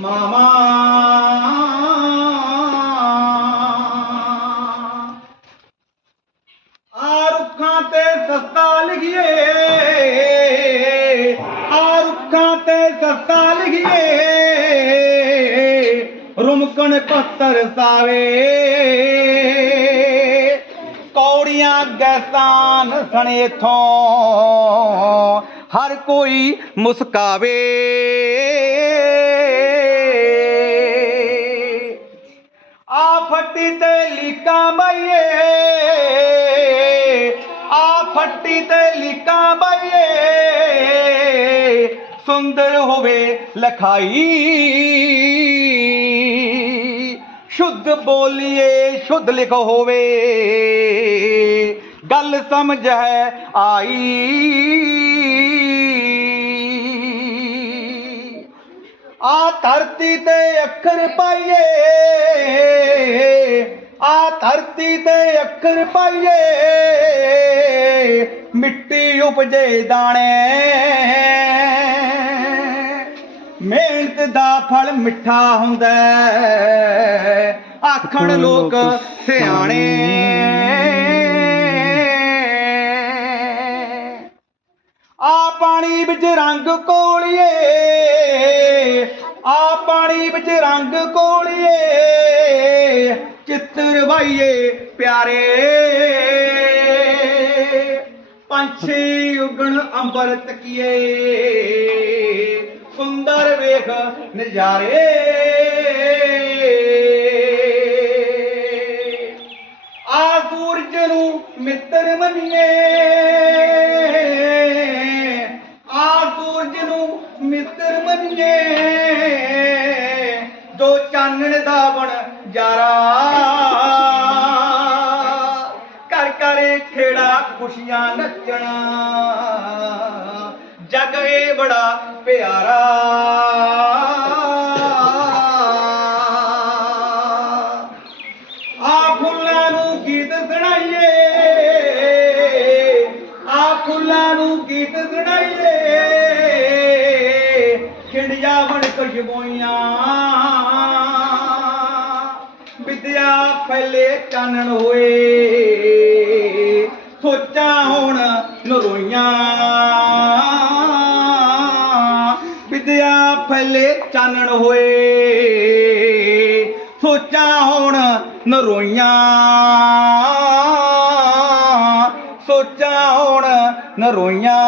ਮਾਮਾ। ਆ ਰੁੱਖਾਂ ਤੇ ਸਸਤਾ ਲਿਖੀਏ। ਆ ਰੁੱਖਾਂ ਤੇ ਸਸਤਾ ਲਿਖੀਏ। ਰੁਮਕਣ ਪੱਤਰ ਸਾਵੇ। ਕੌੜੀਆਂ ਗੈਸਾਨ ਸਣੇ ਥੋਂ ਹਰ ਕੋਈ ਮੁਸਕਾਵੇ। ਫੱਟੀ ਤੇ ਲੀਕਾਂ ਬਾਈਏ। ਆ ਫੱਟੀ ਤੇ ਲੀਕਾਂ ਬਾਈਏ। ਸੁੰਦਰ ਹੋਵੇ ਲਖਾਈ। ਸ਼ੁੱਧ ਬੋਲੀਏ, ਸ਼ੁੱਧ ਲਿਖ ਹੋਵੇ। ਗੱਲ ਸਮਝ ਹੈ ਆਈ। ਆ ਧਰਤੀ ਤੇ ਅੱਖਰ ਪਾਈਏ। ਧਰਤੀ ਤੇ ਅੱਖਰ ਪਾਈਏ ਮਿੱਟੀ ਉਪਜੇ ਦਾਣੇ। ਮਿਹਨਤ ਦਾ ਫਲ ਮਿੱਠਾ ਹੁੰਦਾ ਆਖਣ ਲੋਕ ਸਿਆਣੇ। ਆ ਪਾਣੀ ਵਿੱਚ ਰੰਗ ਕੋਲੀਏ ਆ ਪਾਣੀ ਵਿੱਚ ਰੰਗ ਕੋਲੀਏ ਚਿੱਤਰ ਵਾਈਏ ਪਿਆਰੇ। ਪੰਛੀ ਉਗਣ ਅੰਬਰ ਤਕੀਏ। ਸੁੰਦਰ ਵੇਖ ਨਜ਼ਾਰੇ। ਆ ਸੂਰਜ ਨੂੰ ਮਿੱਤਰ ਮੰਨੀਏ। ਆ ਸੂਰਜ ਨੂੰ ਮਿੱਤਰ ਮੰਨੀਏ। ਜੋ ਚਾਨਣ ਦਾ ਬਣ ਜਾਰਾ। ਕਰ ਕਰੇ ਖੇੜਾ ਖੁਸ਼ੀਆਂ ਨੱਚਣਾ। ਜਗ ਏ ਬੜਾ ਪਿਆਰਾ। ਆ ਫੁੱਲਾਂ ਨੂੰ ਗੀਤ ਸੁਣਾਈਏ। ਆ ਫੁੱਲਾਂ ਨੂੰ ਗੀਤ ਸੁਣਾਈਏ। ਖਿੰਡਿਆ ਬਣ ਖੁਸ਼ਬੋਈਆਂ। ਵਿਦਿਆ ਫੈਲੇ ਚਾਨਣ ਹੋਏ। ਸੋਚਾਂ ਹੁਣ ਨਰੋਈਆਂ। ਵਿਦਿਆ ਫੈਲੇ ਚਾਨਣ ਹੋਏ। ਸੋਚਾਂ ਹੁਣ ਨਰੋਈਆਂ। ਸੋਚਾਂ ਹੁਣ ਨਰੋਈਆਂ।